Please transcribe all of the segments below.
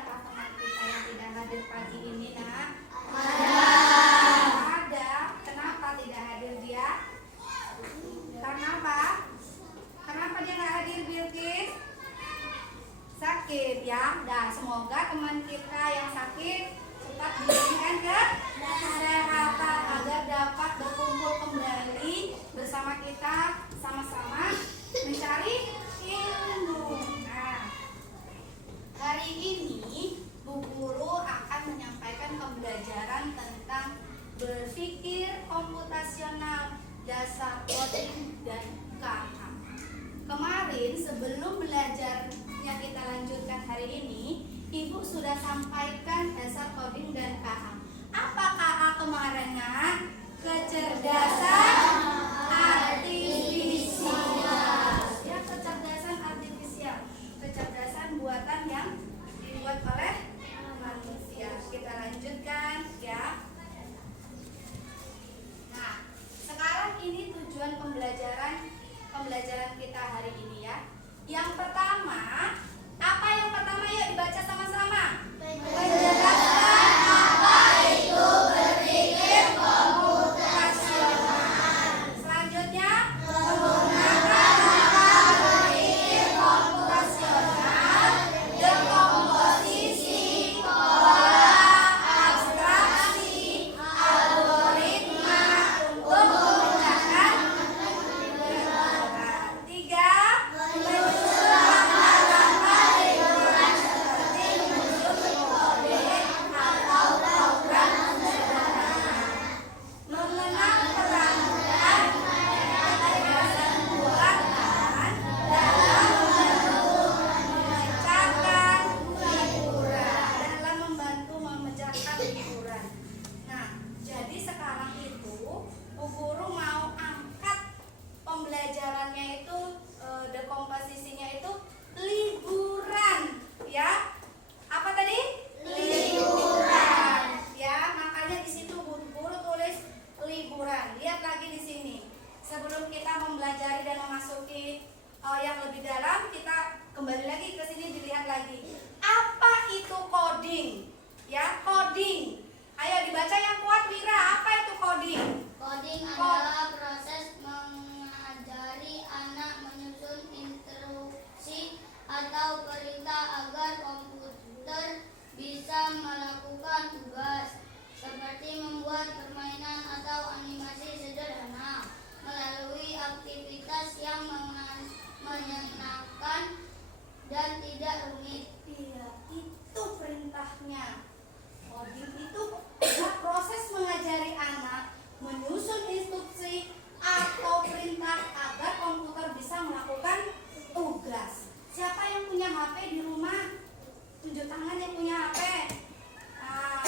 adakah teman kita yang tidak hadir pagi ini, nak? Ada. Kenapa tidak hadir dia? Karena apa? Kenapa dia nggak hadir, Bilkis? Sakit ya. Nah, semoga teman kita yang sakit cepat diberikan kesehatan agar dapat berkumpul kembali bersama kita, sama-sama mencari ilmu. Nah, hari ini Bu Guru akan menyampaikan pembelajaran tentang berpikir komputasional, dasar coding dan KA. Kemarin sebelum belajarnya kita lanjutkan hari ini, Ibu sudah sampaikan dasar coding dan KA. Apa KA kemarin, nak? Kecerdasan artifisial. Ya, kecerdasan artifisial. Kecerdasan buatan yang dibuat oleh manusia. Kita lanjutkan ya. Nah, sekarang ini tujuan pembelajaran kita hari ini ya. Yang pertama, apa yang pertama? Yuk dibaca sama-sama. Menjelaskan apa itu berpikir komputasional. Selanjutnya, menggunakan cara berpikir komputasional, dekomposisi, pola, abstraksi, algoritma untuk memecahkan. Tiga, menyusun langkah-langkah liburan seperti menyusun kode atau program sederhana. Mengenal peran dan kecerdasan buatan dalam memecahkan liburan. Nah, jadi sekarang itu Bu Guru mau angkat pembelajarannya itu dekomposisinya itu liburan ya. Apa tadi? Liburan. Ya, makanya di situ Bu Guru tulis liburan. Lihat lagi di sini. Sebelum kita mempelajari dan memasuki yang lebih dalam, kita kembali lagi ke sini, dilihat lagi. Apa itu coding? Ya, coding. Ayo dibaca yang kuat, Wira. Apa itu coding? Coding adalah proses mengajari anak menyusun instruksi atau perintah agar komputer bisa melakukan tugas seperti membuat permainan atau animasi sederhana melalui aktivitas yang menyenangkan dan tidak rumit. Iya, itu perintahnya. Coding itu adalah proses mengajari anak menyusun instruksi atau perintah agar komputer bisa melakukan tugas. Siapa yang punya HP di rumah? Tunjuk tangan yang punya HP. Nah,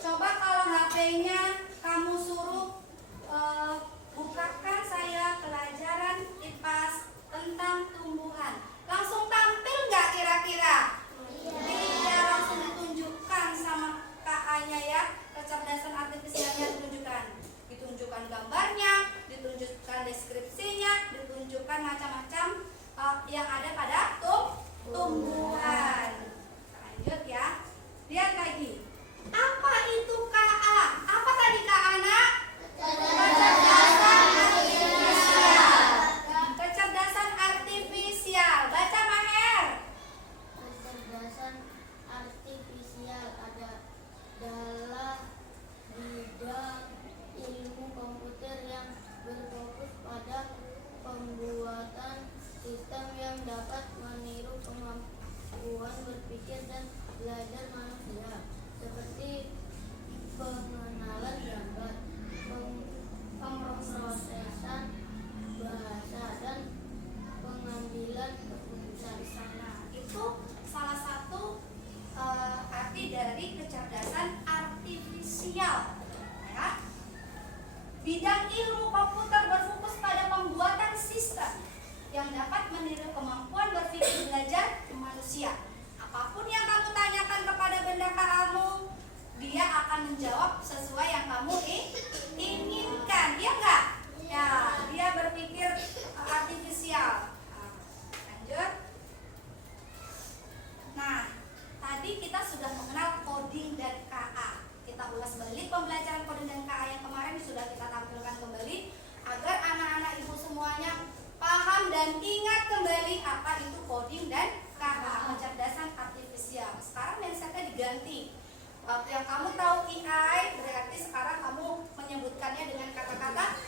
coba kalau HP-nya kamu suruh bukakan saya pelajaran IPAS tentang tumbuhan. Langsung tampil nggak kira-kira? Iya, langsung ditunjukkan sama KA-nya ya. Kecerdasan artifisialnya ditunjukkan gambarnya, ditunjukkan deskripsinya, ditunjukkan macam-macam yang ada pada tumbuhan. Lanjut ya. Lihat lagi. Apa itu KA? Apa tadi KA, nak? Kecerdasan artifisial. Kecerdasan artifisial. Baca, Maher. Kecerdasan artifisial adalah bidang ilmu komputer yang berfokus pada pembuatan sistem yang dapat meniru kemampuan berpikir dan belajar manusia, seperti pengenalan gambar, pemrosesan bahasa, dan pengambilan keputusan. Nah, itu salah satu arti dari kecerdasan artifisial. Ya. Bidang ilmu komputer berfokus pada pembuatan sistem yang dapat meniru kemampuan berpikir belajar manusia. Apapun yang kamu tanyakan kepada benda kamu, dia akan menjawab sesuai yang kamu inginkan. Iya enggak? Ya, dia berpikir artifisial. Lanjut. Nah, tadi tadi kita sudah mengenal coding dan KA. Kita ulas balik pembelajaran coding dan KA yang kemarin sudah kita tampilkan kembali agar anak-anak ibu semuanya paham dan ingat kembali apa itu coding dan KA, kecerdasan artifisial. Sekarang mindsetnya diganti. Waktu yang kamu tahu AI, berarti sekarang kamu menyebutkannya dengan kata-kata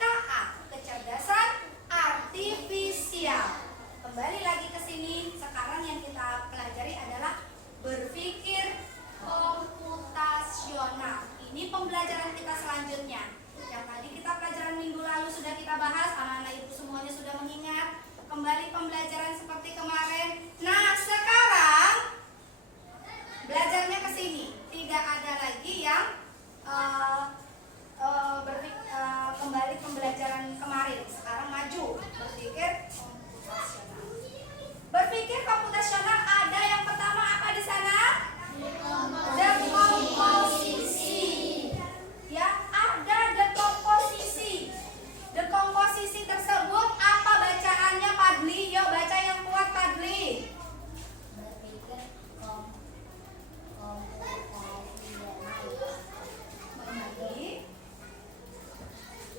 KA, kecerdasan artifisial. Kembali lagi ke sini. Sekarang yang kita pelajari adalah berpikir komputasional. Ini pembelajaran kita selanjutnya. Yang tadi kita pelajaran minggu lalu sudah kita bahas, anak-anak ibu semuanya sudah mengingat. Kembali pembelajaran seperti kemarin. Nah, sekarang belajarnya ke sini. Tidak ada lagi yang kembali pembelajaran kemarin. Sekarang maju, berpikir komputasional. Berpikir komputasional ada yang pertama apa di sana? Dekomposisi. Ya, ada dekomposisi. Dekomposisi tersebut apa bacaannya, Padli? Yo, baca yang kuat, Padli. Berpikir komputasional.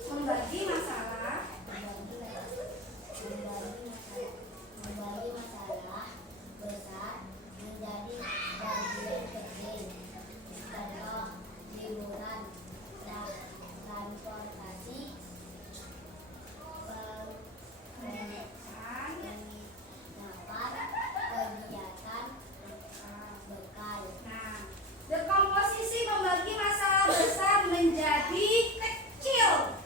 Membagi masalah Membagi masalah besar menjadi bagian kecil. Contoh, liburan, transportasi, penginapan, kegiatan, bekal. Nah, dekomposisi membagi masalah besar menjadi kecil.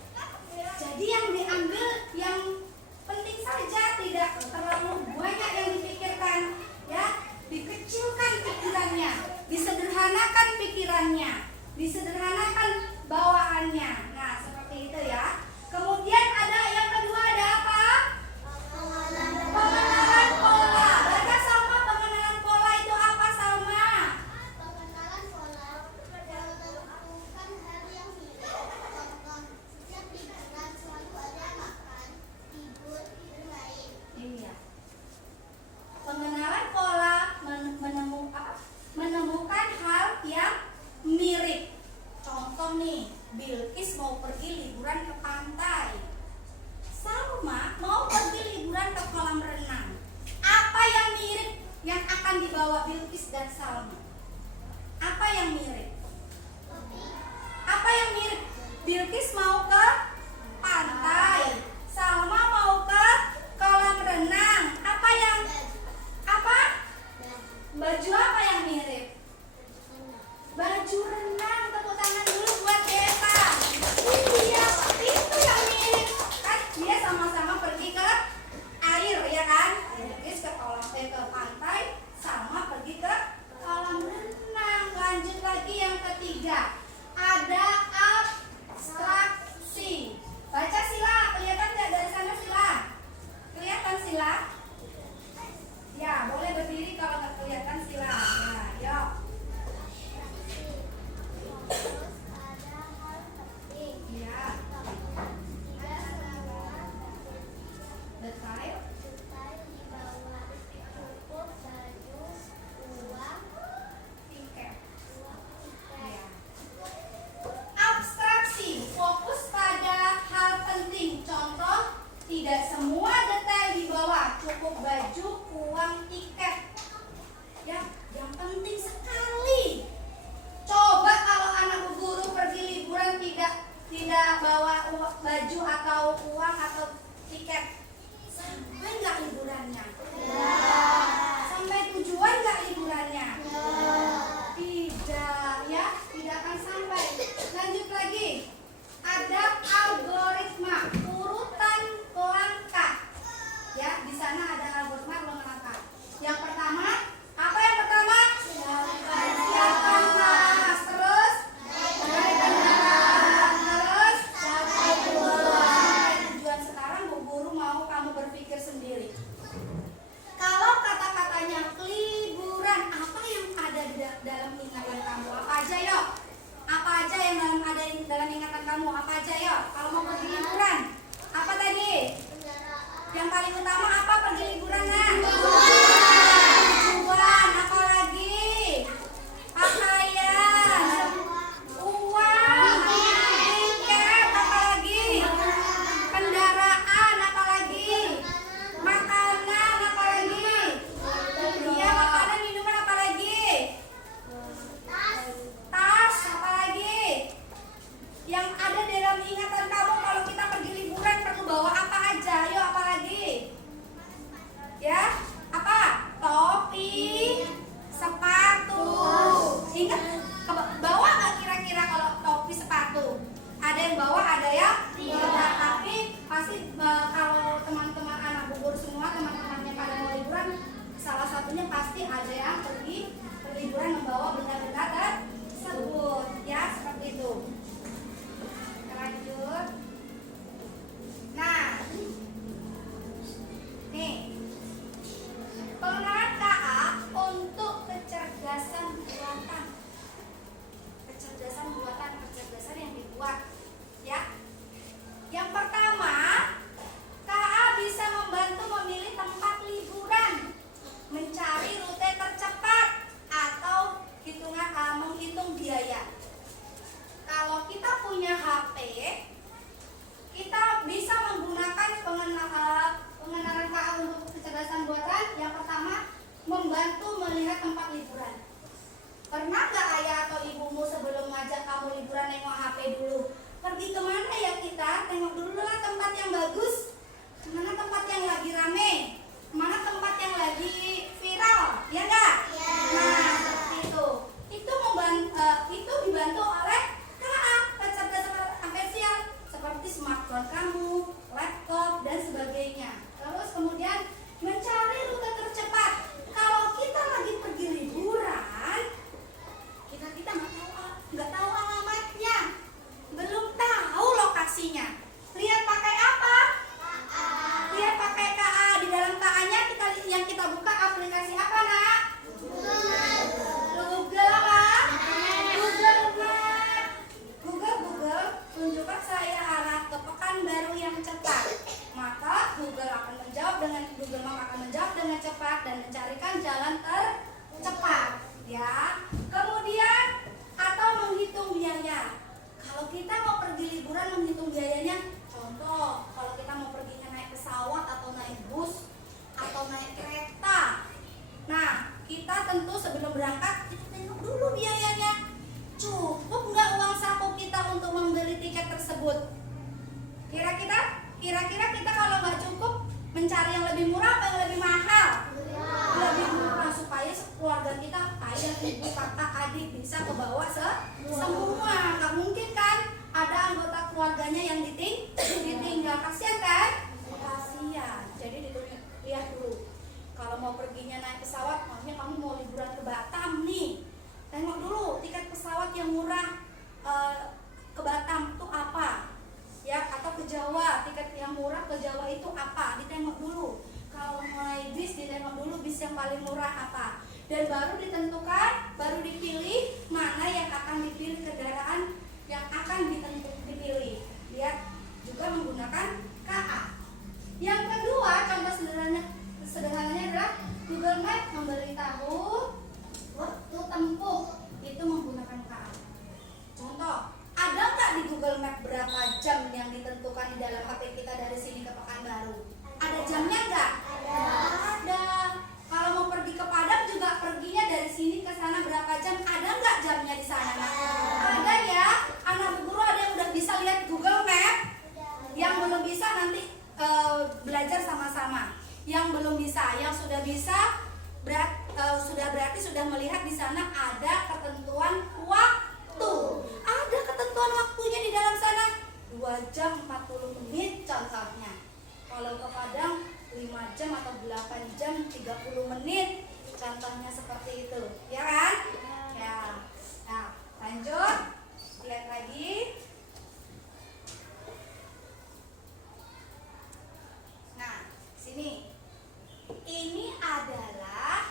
Jadi yang diambil yang penting saja, tidak terlalu banyak yang dipikirkan, ya. Dikecilkan pikirannya, disederhanakan pikirannya, disederhanakan bawaannya. Nah, seperti itu ya. Kemudian ada yang kedua, ada apa? Pengenalan pola. Baca sama, pengenalan pola itu apa, Salma? Pengenalan pola menentukan hal yang mirip. Contoh, setiap liburan selalu ada makan, tidur, bermain. Ini ya. Pengenalan pola menemukan hal yang mirip. Contoh nih, Bilqis mau pergi liburan ke pantai. Salma mau pergi liburan ke kolam renang. Apa yang mirip yang akan dibawa Bilqis dan Salma? Apa yang mirip? Apa yang mirip? Bilqis mau ke pantai, Salma mau ke kolam renang. Baju apa yang mirip? Baju renang. Tepuk tangan dulu buat Deta. Iya, itu yang mirip. Kan dia sama-sama pergi ke air, ya kan? Bilqis ke pantai, Salma pergi ke kolam renang. Lanjut lagi yang ketiga. Ada abstraksi. Baca Sila, kelihatan nggak dari sana Sila? Kelihatan Sila? Ya, boleh berdiri kalau nggak kelihatan Sila. Nah, yuk. Terus ada hal penting. Ya, detail. Detail di bawah cukup baju, uang, Tiket. tiket. Ya. Abstraksi, fokus pada hal penting. Contoh, tidak semua detail di bawah, cukup baju, uang, tiket. Ya, yang penting sekali. Coba kalau anak guru pergi liburan tidak bawa baju atau uang atau tiket, sampai nggak liburannya? Sampai tujuan nggak liburannya? Tidak, ya, tidak akan sampai. Lanjut lagi. Ada algoritma, urutan langkah. Ya, di sana ada algoritma urutan langkah. Yang pertama, apa yang pertama? Siapkan tas. Terus naik kendaraan. Terus sampai tujuan. Sekarang Bu Guru mau kamu berpikir sendiri. Kalau kata-katanya liburan, apa yang ada di dalam ingatan kamu? Apa aja, yuk? Apa aja yang ada dalam ingatan kamu? Apa aja, yuk? Kalau mau pergi liburan, apa tadi? Yang paling utama apa pergi liburan, Nak? Tujuan. Apa lagi? tentu sebelum berangkat kita tengok dulu biayanya. Cukup nggak uang saku kita untuk membeli tiket tersebut? Kira-kira kita kalau nggak cukup mencari yang lebih murah apa yang lebih mahal? Lebih murah, supaya keluarga kita, ayah, ibu, kakak, adik bisa kebawa semua. Nggak mungkin kan ada anggota keluarganya yang ditinggal. Kasian kan? Kasian. Jadi lihat dulu. Kalau mau perginya naik pesawat, maunya kamu mau liburan ke Batam nih. Tengok dulu tiket pesawat yang murah ke Batam itu apa? Ya, atau ke Jawa, tiket yang murah ke Jawa itu apa? Ditengok dulu. Kalau mau naik bis, ditengok dulu bis yang paling murah apa. Dan baru ditentukan, baru dipilih mana yang akan dipilih, kendaraan yang akan dipilih. Lihat juga menggunakan KA. Yang kedua, contoh sederhananya adalah Google Map memberitahu waktu tempuh, itu menggunakan KA. Contoh, ada nggak di Google Map berapa jam yang ditentukan di dalam HP kita dari sini ke Pekanbaru? Ada jamnya nggak? Ada. Kalau mau pergi ke Padang juga perginya dari sini ke sana berapa jam? Ada nggak jamnya di sana? Ada ya. Anak guru ada yang udah bisa lihat Google Map? Yang belum bisa nanti belajar sama-sama. Yang belum bisa, yang sudah bisa berarti sudah melihat di sana ada ketentuan waktu. Ada ketentuan waktunya di dalam sana. 2 jam 40 menit contohnya. Kalau ke Padang 5 jam atau 8 jam 30 menit. Contohnya seperti itu. Ya kan? Ya. Nah, lanjut. Lihat lagi. Nah, sini. Ini adalah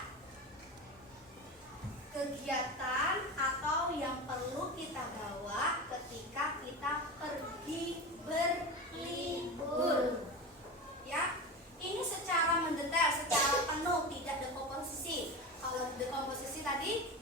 kegiatan atau yang perlu kita bawa ketika kita pergi berlibur. Ya, ini secara mendetail, secara penuh, tidak dekomposisi. Kalau dekomposisi tadi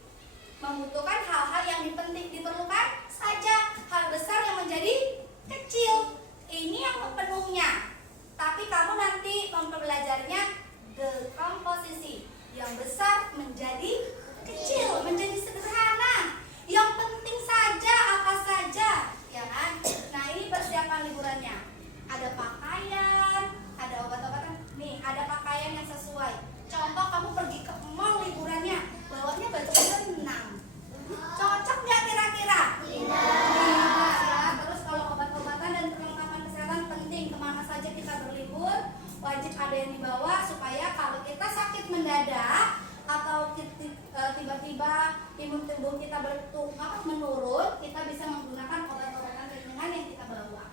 membutuhkan hal-hal yang diperlukan saja, hal besar yang menjadi kecil. Ini yang penuhnya. Tapi kamu nanti mempelajarinya dekomposisi, yang besar menjadi kecil, menjadi sederhana, yang penting saja apa saja, ya kan? Nah, ini persiapan liburannya. Ada pakaian, ada obat-obatan. Nih, ada pakaian yang sesuai. Contoh kamu pergi ke mall liburannya, bawanya baju renang. Cocok nggak kira-kira? Tidak. Ya, terus kalau obat-obatan dan perlengkapan kesehatan penting. Kemana saja kita berlibur, wajib ada yang dibawa supaya kalau kita sakit mendadak atau tiba-tiba imun tubuh kita menurun, kita bisa menggunakan obat-obatan ringan yang kita bawa.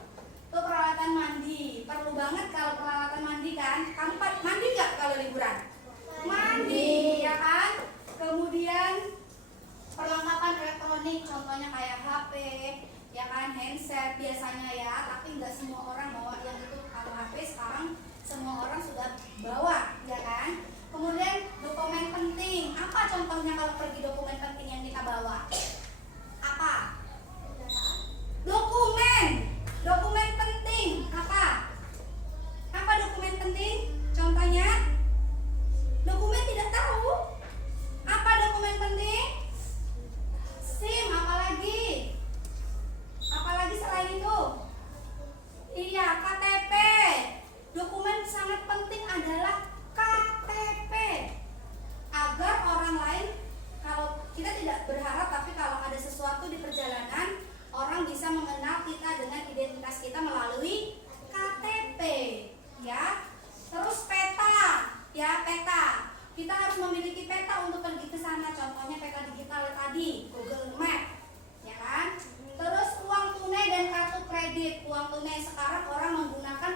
Itu peralatan mandi, perlu banget kalau peralatan mandi kan. Kamu mandi nggak kalau liburan? Mandi, ya kan? Kemudian perlengkapan elektronik, contohnya kayak HP, ya kan, handset biasanya ya. Tapi nggak semua orang bawa yang itu. Kalau HP sekarang semua orang sudah bawa, ya kan? Kemudian dokumen penting. Apa contohnya kalau pergi dokumen penting yang kita bawa? Apa? Dokumen penting. Apa? Apa dokumen penting? Contohnya? Dokumen tidak tahu. Apa dokumen penting? SIM, apalagi? Apalagi selain itu? Iya, KTP. Dokumen sangat penting adalah KTP, agar orang lain, kalau kita tidak berharap, tapi kalau ada sesuatu di perjalanan, orang bisa mengenal kita dengan identitas kita melalui KTP, ya. Terus peta, ya, peta. Kita harus memiliki peta untuk pergi ke sana. Contohnya peta digital tadi, Google Map, ya kan. Terus uang tunai dan kartu kredit. Uang tunai sekarang orang menggunakan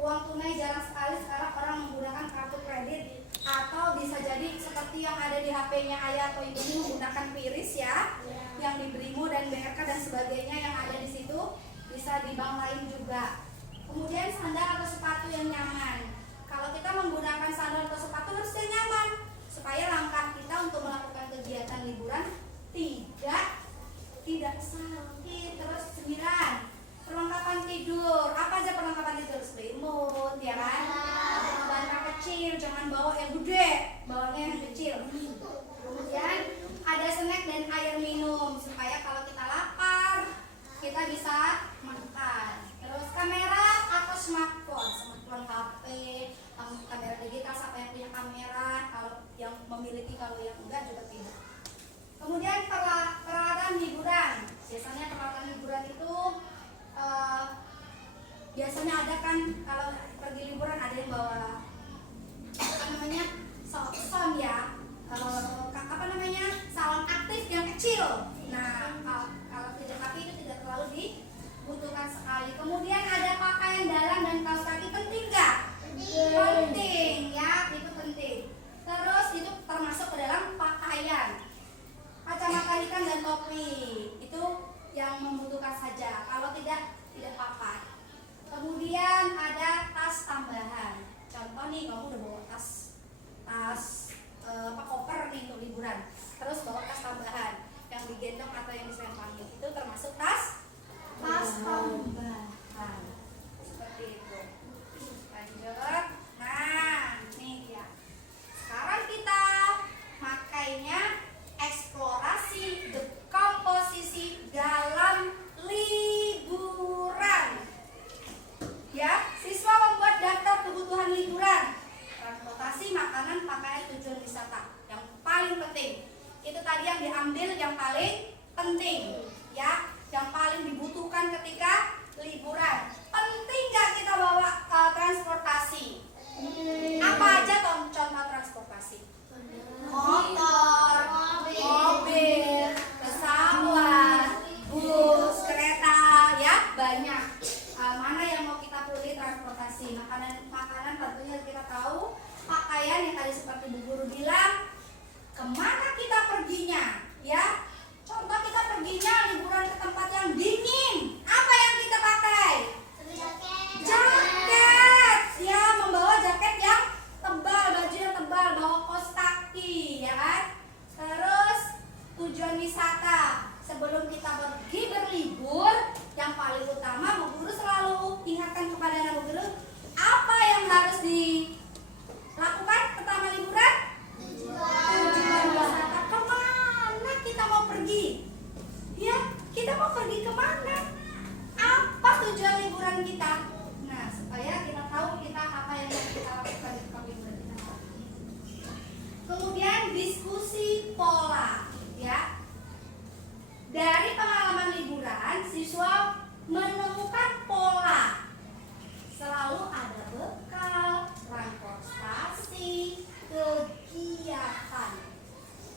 uang tunai jarang sekali. Sekarang orang menggunakan kartu kredit, atau bisa jadi seperti yang ada di HP-nya ayah atau ibumu menggunakan QRIS ya, yang di Brimo dan BRK dan sebagainya yang ada di situ, bisa di bank lain juga. Kemudian sandal atau sepatu yang nyaman. Kalau kita menggunakan sandal atau sepatu harus yang nyaman supaya langkah kita untuk melakukan kegiatan liburan tidak sakit. Terus 9, perlengkapan tidur. Apa aja perlengkapan tidur? Selimut, ya kan? Bantal kecil, jangan bawa yang gede. jangan pakai tujuan wisata. Yang paling penting itu tadi yang diambil yang paling penting ya, yang paling dibutuhkan ketika liburan. Penting nggak kita bawa transportasi? Apa aja contoh transportasi? Motor, mobil, pesawat, bus, kereta, ya banyak. Mana yang mau kita pilih transportasi? Makanan tentunya kita tahu. Pakaian yang tadi seperti Bu Guru bilang. Kemana kita perginya? Ya, contoh kita perginya liburan ke tempat yang dingin. Apa yang kita pakai? Jaket. Ya, membawa jaket yang tebal, baju yang tebal, bawa kaos kaki, ya kan? Terus tujuan wisata. Sebelum kita pergi berlibur, yang paling utama Bu Guru selalu ingatkan kepada anak Bu Guru, apa yang harus dilakukan pertama liburan? Tujuan wisata. Kemana kita mau pergi? Ya, kita mau pergi kemana? Apa tujuan liburan kita? Nah, supaya kita tahu kita apa yang mau kita lakukan di tempat liburan kita. Kemudian diskusi pola, ya. Dari pengalaman liburan, siswa menemukan pola. Selalu ada bekal, transportasi, kegiatan.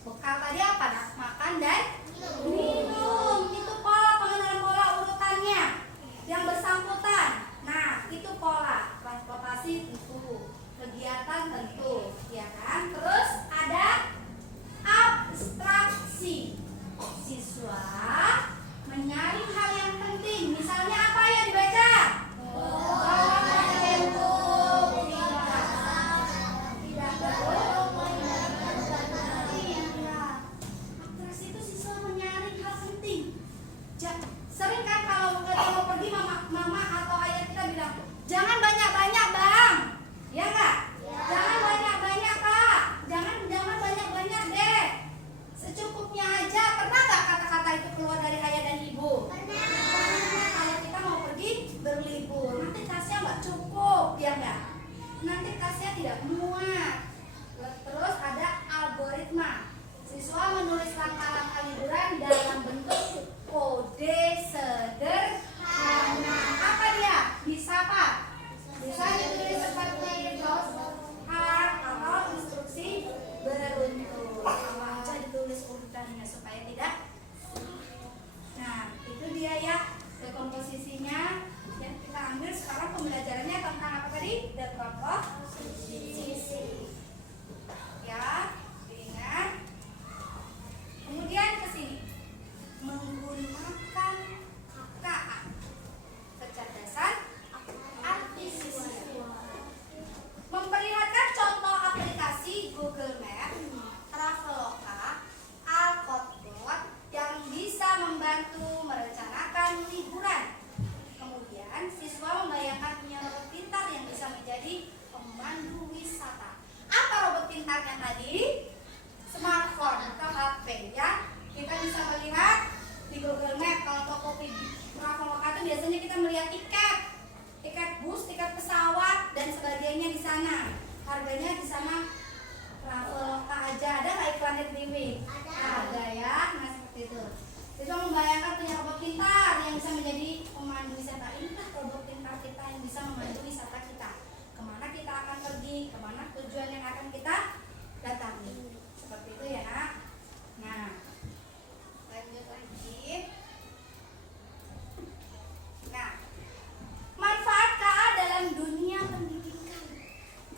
Bekal tadi apa? Makan dan minum. Itu pola, pengenalan pola urutannya yang bersangkutan. Nah, itu pola. Transportasi tentu, kegiatan tentu, ya kan? Terus ada abstraksi. Siswa menyaring hal yang penting. Misalnya apa yang dibaca? Abstraksi itu siswa menyaring hal penting. Sering kan kalau mau pergi mama atau ayah kita bilang, jangan banyak-banyak bang, ya nggak? Jangan banyak-banyak kak, jangan banyak-banyak deh. Secukupnya aja. Pernah nggak kata-kata itu keluar dari ayah dan ibu? Pernah. Kalau kita mau pergi berlibur, nanti tasnya nggak cukup, ya nggak? Nanti tasnya tidak muat. Terus ada algoritma. Siswa menulis langkah-langkah liburan dalam bentuk kode sederhana. Apa dia? Bisa apa? Bisa ditulis seperti postcard atau instruksi beruntun. Apa aja ditulis urutannya supaya tidak. Nah, itu dia ya dekomposisinya. Yang kita ambil sekarang pembelajarannya tentang apa tadi? Dekomposisi. Ya, diingat. Kemudian ke sini. Menggunakan KKA. Kecerdasan artifisial. Memperlihatkan contoh aplikasi Google Maps, Traveloka, Alkotbot yang bisa membantu merencanakan liburan. Kemudian siswa membayangkan punya robot pintar yang bisa menjadi pemandu wisata. Apa robot pintarnya tadi? Smartphone atau HP, ya. Kita bisa melihat di Google Maps. Kalau Tokopedia Traveloka itu biasanya kita melihat tiket bus, tiket pesawat dan sebagainya di sana. Harganya di sana Traveloka aja. Ada nggak iklannya di TV? Ada ya. Nah, seperti itu. Kita membayangkan punya robot pintar yang bisa menjadi pemandu wisata. Inilah robot pintar kita yang bisa memandu wisata kita. Kemana kita akan pergi, kemana tujuan yang akan kita datangi. Seperti itu ya, Nak. Nah, lanjut lagi. Nah, manfaat KA dalam dunia pendidikan.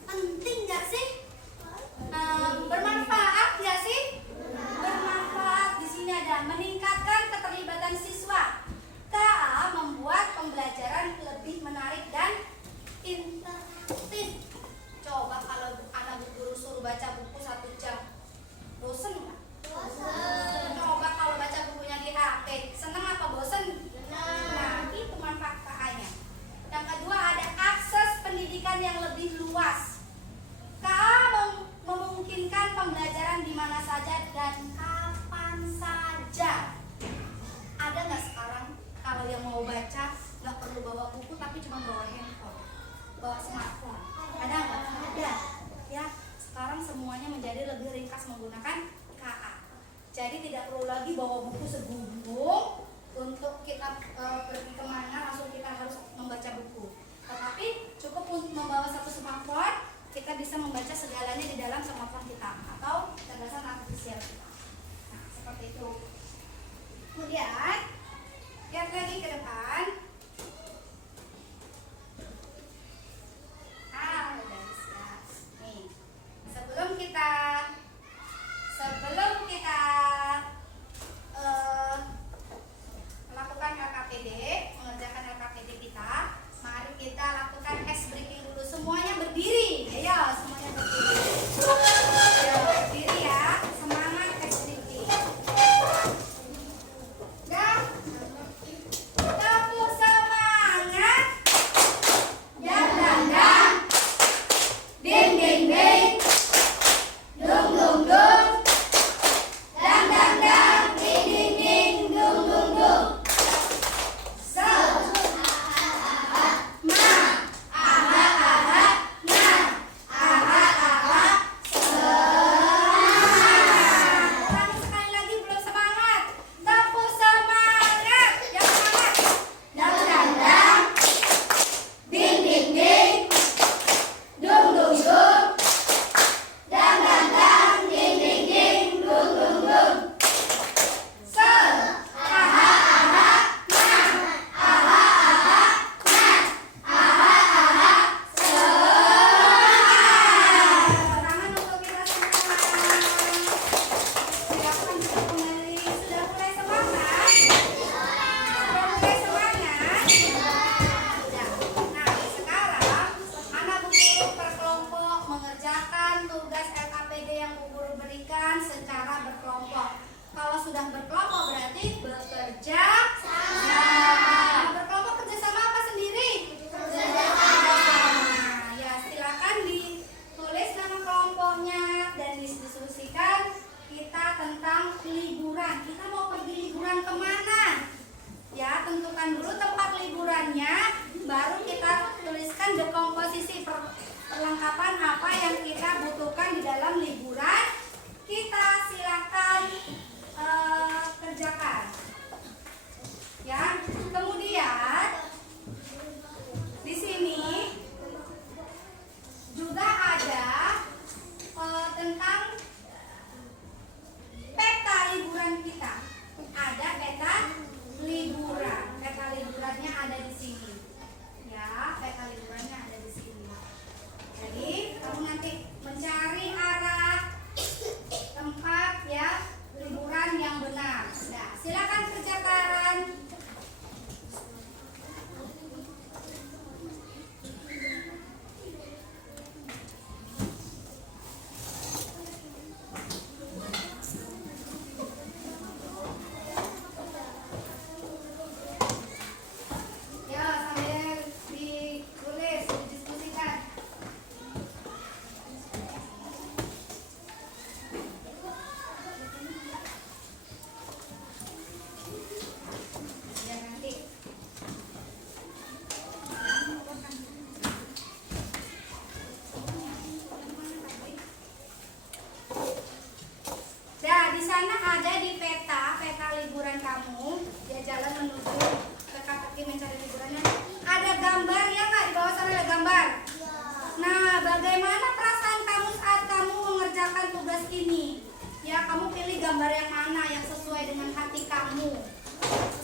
Penting nggak sih? Bermanfaat nggak sih? Bermanfaat. Di sini ada meningkatkan keterlibatan siswa. KA membuat pembelajaran lebih menarik dan interaktif. Coba kalau anak guru suruh baca buku 1 jam, bosen nggak? Coba kalau baca bukunya di HP, seneng apa bosen? Nah, itu manfaat KA-nya. Yang kedua ada akses pendidikan yang lebih luas. KA memungkinkan pembelajaran di mana saja dan kapan saja. Ada nggak sekarang kalau yang mau baca nggak perlu bawa buku tapi cuma bawa handphone, bawa smartphone? Ada nggak? Ada. Ya, sekarang semuanya menjadi lebih ringkas menggunakan KA. Jadi tidak perlu lagi bawa buku segumpung untuk kita pergi kemana langsung kita harus membaca buku. Tetapi cukup untuk membawa satu smartphone, kita bisa membaca segalanya di dalam smartphone kita atau kecerdasan artifisial kita. Nah, seperti itu. Kemudian lihat lagi ke depan. Udah bisa. Nih, sebelum kita melakukan LKPD, mengerjakan LKPD kita, mari kita lakukan ice breaking dulu. Semuanya berdiri. Ayo, semuanya berdiri. Ayo, berdiri ya. Semangat ice breaking. Dah. Tepuk semangat. Dang dang dang. Ding ding ding. Dung dung dung. Dang dang dang. Ding ding ding. Dung dung dung. Se. Ma. Aha aha. Na. Aha aha. Semangat. Ulangi sekali lagi, belum semangat. Tepuk semangat. Yang semangat. Dang dang dang. Ding ding ding. Dung dung dung. Dang dang dang. Ding ding ding. Dung dung dung. Se. Aha aha. Na. Aha aha. Na. Aha aha. Semangat. Tangan untuk kita semua. Silakan kita kembali. Sudah mulai semangat? Sudah mulai semangat? Sudah. Nah, sekarang anak Bu Guru per kelompok mengerjakan tugas LKPD yang Bu Guru berikan secara berkelompok. Kalau sudah berkelompok berarti bekerja sama. Berkelompok kerja sama apa sendiri? Kerja sama. Ya, silakan ditulis nama kelompoknya dan didiskusikan kita tentang liburan. Kita mau pergi liburan kemana? Ya, tentukan dulu tempat liburannya, baru kita tuliskan dekomposisi perlengkapan apa yang kita butuhkan di dalam liburan kita. Silakan kerjakan. Ya, kemudian di sini juga ada tentang peta liburan kita. Ada peta liburan. Peta liburannya ada di sini. Ya, peta liburannya ada di sini. Jadi, kamu nanti mencari arah tempat ya liburan yang benar. Nah, silakan kerjakan. Ya, sambil ditulis, didiskusikan. Ya, nanti. Nah, di sana ada di peta liburan kamu, ya jalan menuju ke kaki mencari liburannya. Ada gambar ya Kak, di bawah sana ada gambar. Nah, bagaimana perasaan kamu saat kamu mengerjakan tugas ini? Ya, kamu pilih gambar yang mana yang sesuai dengan hati kamu.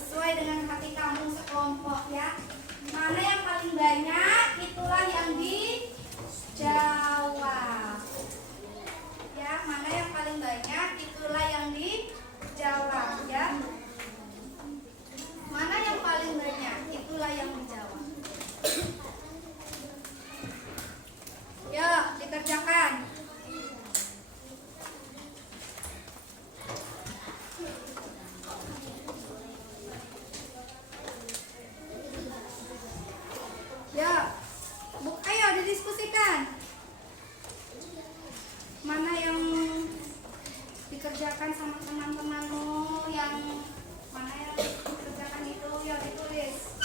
Sesuai dengan hati kamu sekelompok ya. Mana yang paling banyak, itulah yang dijawab. Ya, mana yang paling banyak, itulah yang dijawab ya. Mana yang paling banyak, itulah yang dijawab. Yuk, dikerjakan. Yuk, ayo didiskusikan. Mana yang dikerjakan sama teman-temanmu, yang mana yang dikerjakan itu, ya ditulis.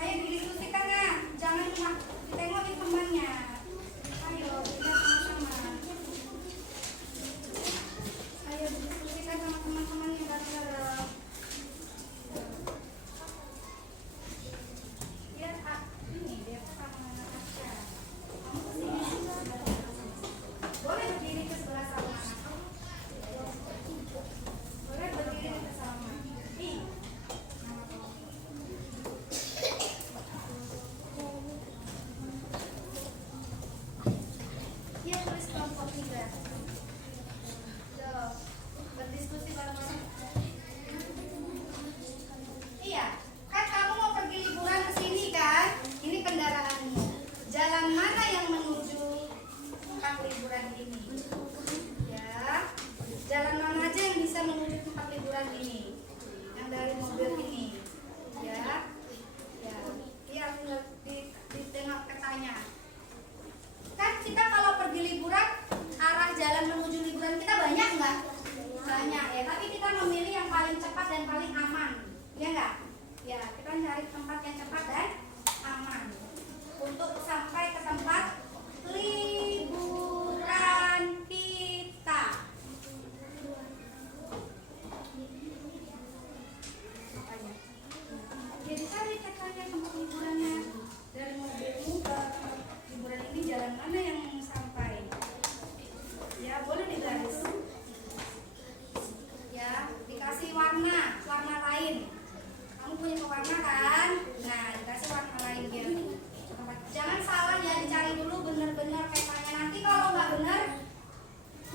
Ayo didiskusikan ya, jangan cuma ditengok di temannya. Ayo kita sama-sama. nggak? Banyak ya, tapi kita memilih yang paling cepat dan paling aman, ya nggak? Ya, kita cari tempat yang cepat dan aman untuk sampai ke tempat liburan kita. Makanya, jadi cari ceritanya tempat liburannya. Dari mobilmu ke tempat liburan ini jalan mana yang sampai? Ya, boleh digaris. Ya, dikasih warna lain. Kamu punya pewarna kan? Nah, dikasih warna lain biar jangan salah ya, dicari dulu bener-bener petanya. Nanti kalau nggak bener,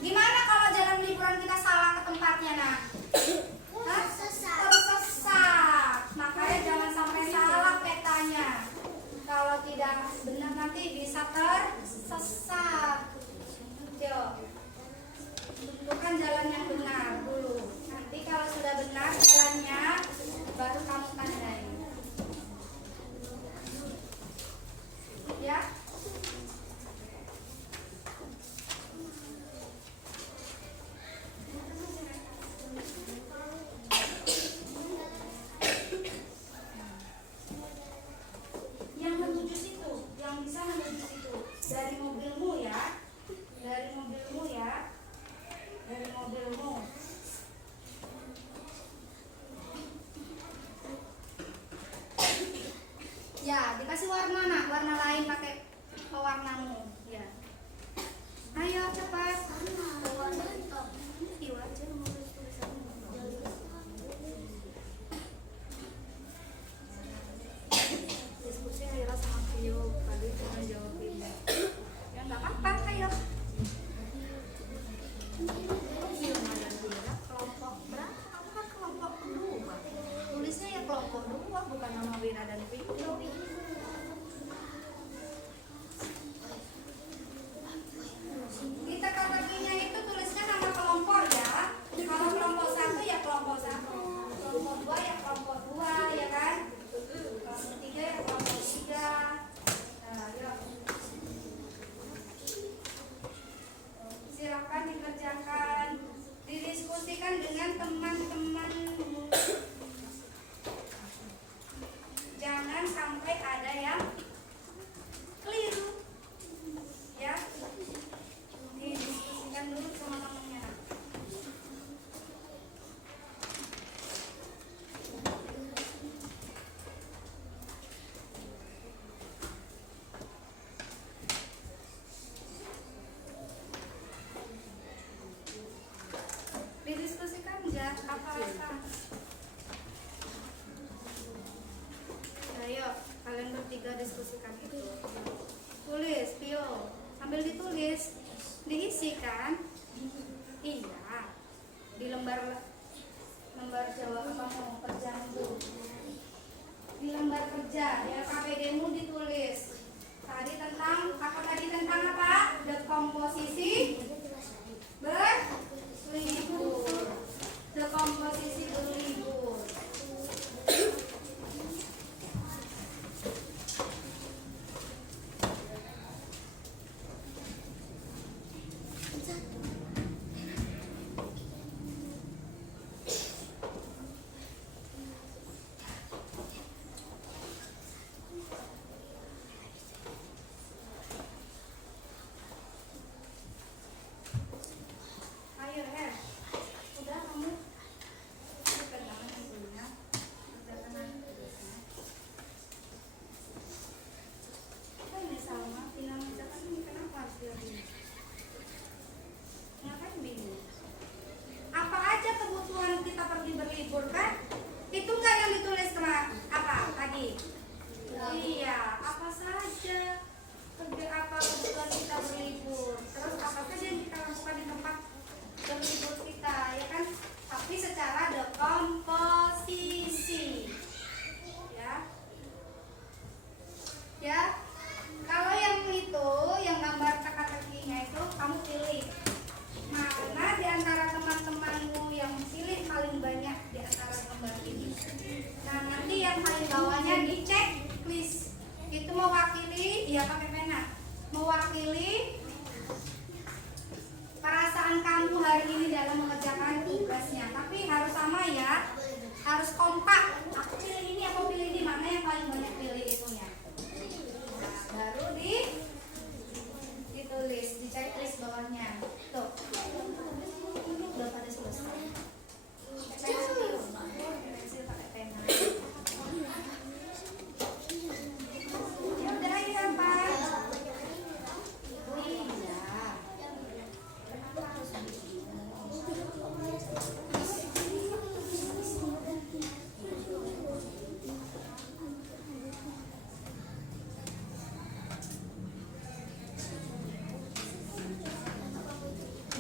gimana kalau jalan liburan kita salah ke tempatnya, nah? Hah? Tersesat. Makanya jangan sampai salah petanya. Kalau tidak benar nanti bisa tersesat. Yuk, tentukan jalan yang benar dulu. Nanti kalau sudah benar jalannya, baru kamu tandai. Ya. Yang menuju situ, yang bisa menuju situ dari mobilmu ya. Dari mobilmu ya. Dari mobilmu. Ya, dikasih warna nak, warna lain pakai pewarnamu. Ya. Ayo cepat. Iya aja mobil tulisanmu. Diskusi Aira sama Vio tadi cuma jawabin. Ya nggak apa-apa, ayo. Vio dan Vira kelompok berapa? Kamu kan kelompok kedua. Tulisnya ya kelompok dua, bukan nama Wira dan Vio. Di teka-tekinya itu tulisnya nama kelompok ya. Kalau kelompok satu ya kelompok satu, kelompok dua ya kelompok dua, ya kan? Kelompok tiga ya kelompok tiga. Nah, yuk. Silakan dikerjakan, didiskusikan dengan teman-temanmu. Jangan sampai ada yang keliru, ya. Didiskusikan dulu sama temannya. Didiskusikan nggak apa-apa. Ayo, kalian bertiga diskusikan itu. Tulis, Pio. Sambil ditulis, diisi kan? Iya. Di lembar jawab apa mau kerjaan dulu. Di lembar kerja, ya KPD-mu ditulis. Tadi tentang apa? Dekomposisi berlibur. Dekomposisi berlibur. hari ini dalam mengerjakan tugasnya. Tapi harus sama ya, harus kompak. Aku pilih ini, aku pilih ini, mana yang paling banyak pilih itunya. Nah, baru ditulis di checklist bawahnya. Tuh, udah pada selesai. Pensil pakai pena. Ya udah ya Pak. Oh iya. Kenapa harus begini?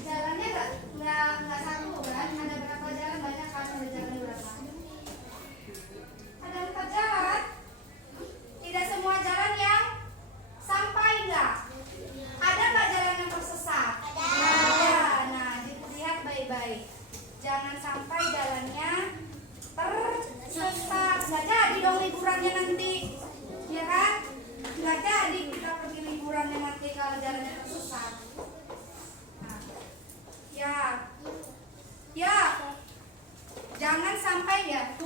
Jalannya nggak satu kan? Ada berapa jalan? Banyak kan? Ada jalan berapa? Ada 4 jalan. Tidak semua jalan yang sampai nggak? Ada nggak jalan yang tersesat? Ada. Nah, dilihat baik-baik. Jangan sampai jalannya tersesat. Nggak jadi dong liburannya nanti, ya kan? Nggak jadi kita pergi liburannya nanti kalau jalannya tersesat. Nah, ya, jangan sampai ya.